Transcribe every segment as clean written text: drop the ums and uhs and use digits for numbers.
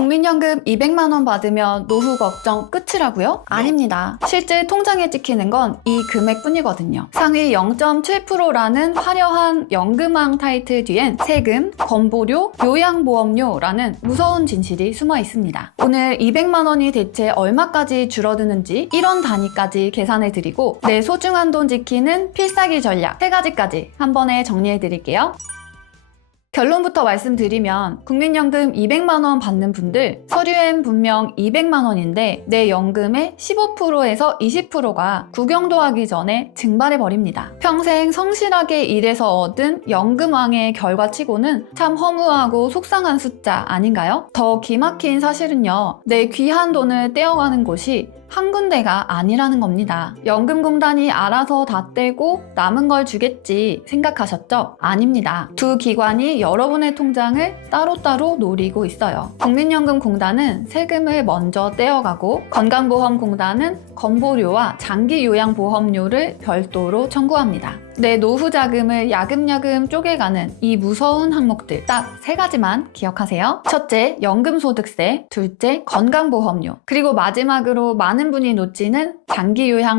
국민연금 200만 원 받으면 노후 걱정 끝이라고요? 아닙니다. 실제 통장에 찍히는 건 이 금액뿐이거든요. 상위 0.7%라는 화려한 연금왕 타이틀 뒤엔 세금, 건보료, 요양보험료라는 무서운 진실이 숨어 있습니다. 오늘 200만 원이 대체 얼마까지 줄어드는지 1원 단위까지 계산해 드리고 내 소중한 돈 지키는 필살기 전략 3가지까지 한 번에 정리해 드릴게요. 결론부터 말씀드리면 국민연금 200만 원 받는 분들 서류엔 분명 200만 원인데 내 연금의 15%에서 20%가 구경도 하기 전에 증발해 버립니다. 평생 성실하게 일해서 얻은 연금왕의 결과치고는 참 허무하고 속상한 숫자 아닌가요? 더 기막힌 사실은요, 내 귀한 돈을 떼어가는 곳이 한 군데가 아니라는 겁니다. 연금공단이 알아서 다 떼고 남은 걸 주겠지 생각하셨죠? 아닙니다. 두 기관이 여러분의 통장을 따로따로 노리고 있어요. 국민연금공단은 세금을 먼저 떼어가고 건강보험공단은 건보료와 장기요양보험료를 별도로 청구합니다. 내 노후 자금을 야금야금 쪼개가는 이 무서운 항목들 딱 3가지만 기억하세요. 첫째, 연금소득세. 둘째, 건강보험료. 그리고 마지막으로 많은 분이 놓치는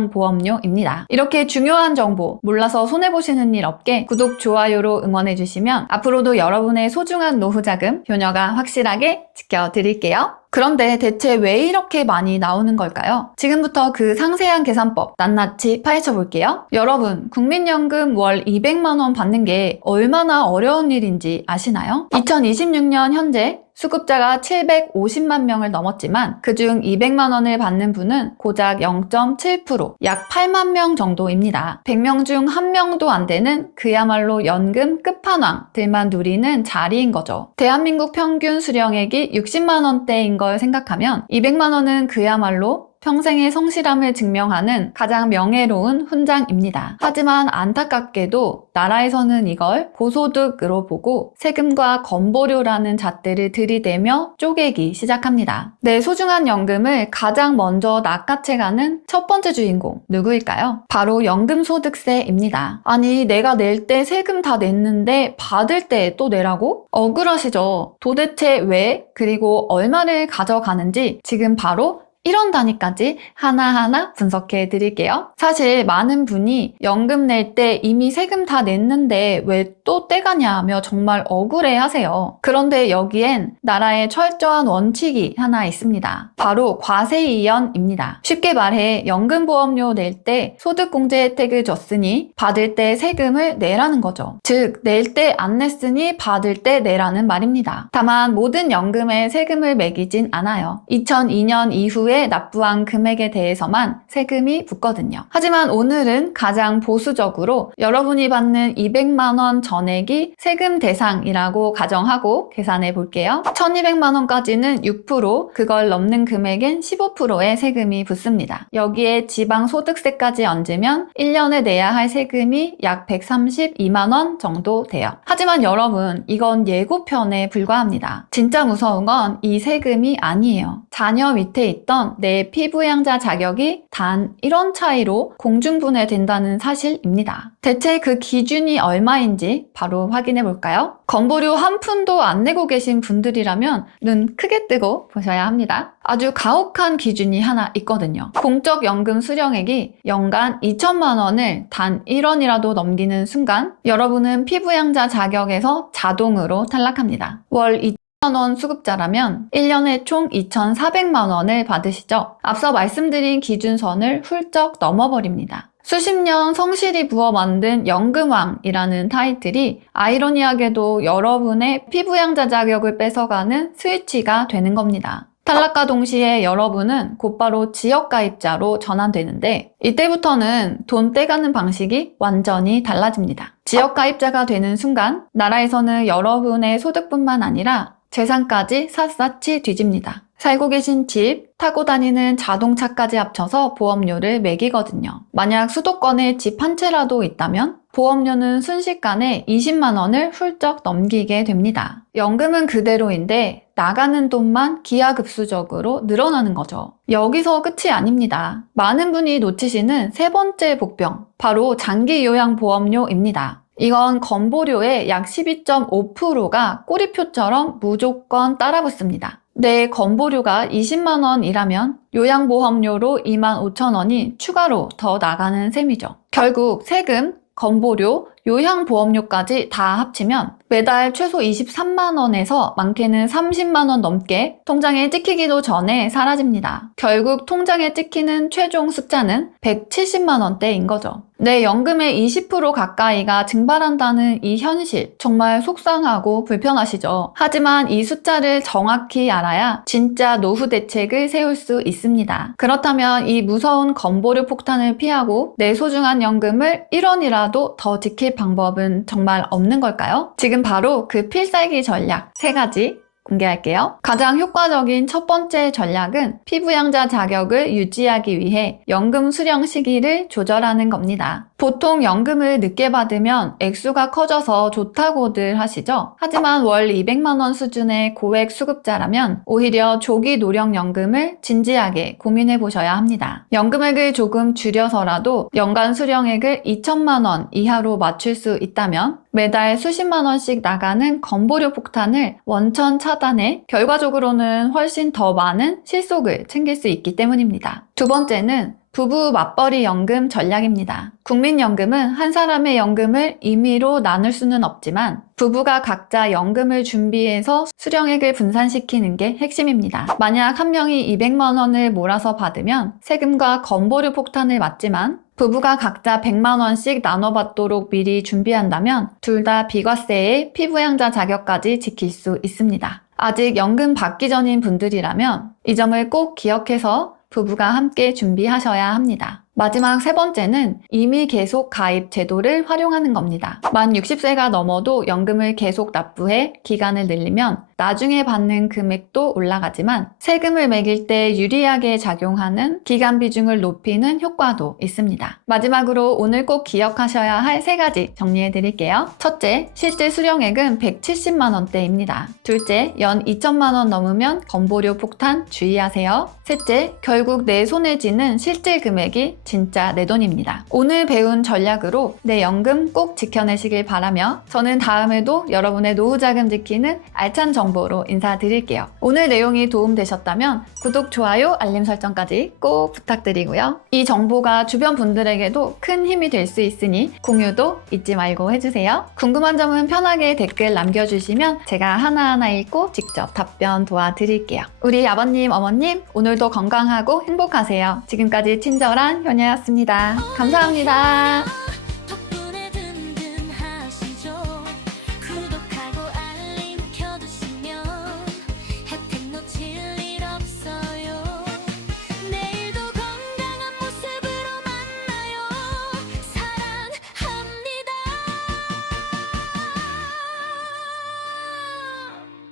장기요양보험료입니다. 이렇게 중요한 정보 몰라서 손해보시는 일 없게 구독, 좋아요로 응원해주시면 앞으로도 여러분의 소중한 노후 자금 효녀가 확실하게 지켜드릴게요. 그런데 대체 왜 이렇게 많이 나오는 걸까요? 지금부터 그 상세한 계산법 낱낱이 파헤쳐 볼게요. 여러분, 국민연금 월 200만 원 받는 게 얼마나 어려운 일인지 아시나요? 2026년 현재 수급자가 750만 명을 넘었지만 그중 200만 원을 받는 분은 고작 0.7%, 약 8만 명 정도입니다. 100명 중 1명도 안 되는 그야말로 연금 끝판왕들만 누리는 자리인 거죠. 대한민국 평균 수령액이 60만 원대인 걸 생각하면 200만 원은 그야말로 평생의 성실함을 증명하는 가장 명예로운 훈장입니다. 하지만 안타깝게도 나라에서는 이걸 고소득으로 보고 세금과 건보료라는 잣대를 들이대며 쪼개기 시작합니다. 내 소중한 연금을 가장 먼저 낚아채가는 첫 번째 주인공 누구일까요? 바로 연금소득세입니다. 아니, 내가 낼 때 세금 다 냈는데 받을 때 또 내라고? 억울하시죠? 도대체 왜, 그리고 얼마를 가져가는지 지금 바로 1원 단위까지 하나하나 분석해 드릴게요. 사실 많은 분이 연금 낼 때 이미 세금 다 냈는데 왜 또 떼가냐며 정말 억울해 하세요. 그런데 여기엔 나라의 철저한 원칙이 하나 있습니다. 바로 과세이연입니다. 쉽게 말해 연금보험료 낼 때 소득공제 혜택을 줬으니 받을 때 세금을 내라는 거죠. 즉, 낼 때 안 냈으니 받을 때 내라는 말입니다. 다만 모든 연금에 세금을 매기진 않아요. 2002년 이후에 납부한 금액에 대해서만 세금이 붙거든요. 하지만 오늘은 가장 보수적으로 여러분이 받는 200만 원 전액이 세금 대상이라고 가정하고 계산해 볼게요. 1200만 원까지는 6%, 그걸 넘는 금액엔 15%의 세금이 붙습니다. 여기에 지방소득세까지 얹으면 1년에 내야 할 세금이 약 132만 원 정도 돼요. 하지만 여러분, 이건 예고편에 불과합니다. 진짜 무서운 건 이 세금이 아니에요. 자녀 밑에 있던 내 피부양자 자격이 단 1원 차이로 공중분해된다는 사실입니다. 대체 그 기준이 얼마인지 바로 확인해 볼까요? 건보료 한 푼도 안 내고 계신 분들이라면 눈 크게 뜨고 보셔야 합니다. 아주 가혹한 기준이 하나 있거든요. 공적 연금 수령액이 연간 2천만 원을 단 1원이라도 넘기는 순간 여러분은 피부양자 자격에서 자동으로 탈락합니다. 월 2천만 원 수급자라면 1년에 총 2,400만 원을 받으시죠. 앞서 말씀드린 기준선을 훌쩍 넘어버립니다. 수십 년 성실히 부어 만든 연금왕이라는 타이틀이 아이러니하게도 여러분의 피부양자 자격을 뺏어가는 스위치가 되는 겁니다. 탈락과 동시에 여러분은 곧바로 지역가입자로 전환되는데 이때부터는 돈 떼가는 방식이 완전히 달라집니다. 지역가입자가 되는 순간 나라에서는 여러분의 소득뿐만 아니라 재산까지 샅샅이 뒤집니다. 살고 계신 집, 타고 다니는 자동차까지 합쳐서 보험료를 매기거든요. 만약 수도권에 집 한 채라도 있다면 보험료는 순식간에 20만 원을 훌쩍 넘기게 됩니다. 연금은 그대로인데 나가는 돈만 기하급수적으로 늘어나는 거죠. 여기서 끝이 아닙니다. 많은 분이 놓치시는 세 번째 복병, 바로 장기요양보험료입니다. 이건 건보료의 약 12.5%가 꼬리표처럼 무조건 따라붙습니다. 내 건보료가 20만 원이라면 요양보험료로 25,000원이 추가로 더 나가는 셈이죠. 결국 세금, 건보료, 요양보험료까지 다 합치면 매달 최소 23만 원에서 많게는 30만 원 넘게 통장에 찍히기도 전에 사라집니다. 결국 통장에 찍히는 최종 숫자는 170만 원대인 거죠. 내 연금의 20% 가까이가 증발한다는 이 현실, 정말 속상하고 불편하시죠? 하지만 이 숫자를 정확히 알아야 진짜 노후 대책을 세울 수 있습니다. 그렇다면 이 무서운 건보료 폭탄을 피하고 내 소중한 연금을 1원이라도 더 지킬 방법은 정말 없는 걸까요? 지금 바로 그 필살기 전략 3가지 공개할게요. 가장 효과적인 첫 번째 전략은 피부양자 자격을 유지하기 위해 연금 수령 시기를 조절하는 겁니다. 보통 연금을 늦게 받으면 액수가 커져서 좋다고들 하시죠? 하지만 월 200만 원 수준의 고액 수급자라면 오히려 조기 노령연금을 진지하게 고민해 보셔야 합니다. 연금액을 조금 줄여서라도 연간 수령액을 2천만 원 이하로 맞출 수 있다면 매달 수십만 원씩 나가는 건보료 폭탄을 원천 차단해 결과적으로는 훨씬 더 많은 실속을 챙길 수 있기 때문입니다. 두 번째는 부부 맞벌이 연금 전략입니다. 국민연금은 한 사람의 연금을 임의로 나눌 수는 없지만 부부가 각자 연금을 준비해서 수령액을 분산시키는 게 핵심입니다. 만약 한 명이 200만 원을 몰아서 받으면 세금과 건보료 폭탄을 맞지만 부부가 각자 100만 원씩 나눠받도록 미리 준비한다면 둘 다 비과세에 피부양자 자격까지 지킬 수 있습니다. 아직 연금 받기 전인 분들이라면 이 점을 꼭 기억해서 부부가 함께 준비하셔야 합니다. 마지막 세 번째는 임의 계속 가입 제도를 활용하는 겁니다. 만 60세가 넘어도 연금을 계속 납부해 기간을 늘리면 나중에 받는 금액도 올라가지만 세금을 매길 때 유리하게 작용하는 기간 비중을 높이는 효과도 있습니다. 마지막으로 오늘 꼭 기억하셔야 할 3가지 정리해 드릴게요. 첫째, 실제 수령액은 170만 원대입니다. 둘째, 연 2천만 원 넘으면 건보료 폭탄 주의하세요. 셋째, 결국 내 손에 쥐는 실제 금액이 진짜 내 돈입니다. 오늘 배운 전략으로 내 연금 꼭 지켜내시길 바라며 저는 다음에도 여러분의 노후 자금 지키는 알찬 정보로 인사드릴게요. 오늘 내용이 도움되셨다면 구독, 좋아요, 알림 설정까지 꼭 부탁드리고요. 이 정보가 주변 분들에게도 큰 힘이 될 수 있으니 공유도 잊지 말고 해주세요. 궁금한 점은 편하게 댓글 남겨주시면 제가 하나하나 읽고 직접 답변 도와드릴게요. 우리 아버님, 어머님 오늘도 건강하고 행복하세요. 지금까지 친절한 효녀였습니다. 감사합니다.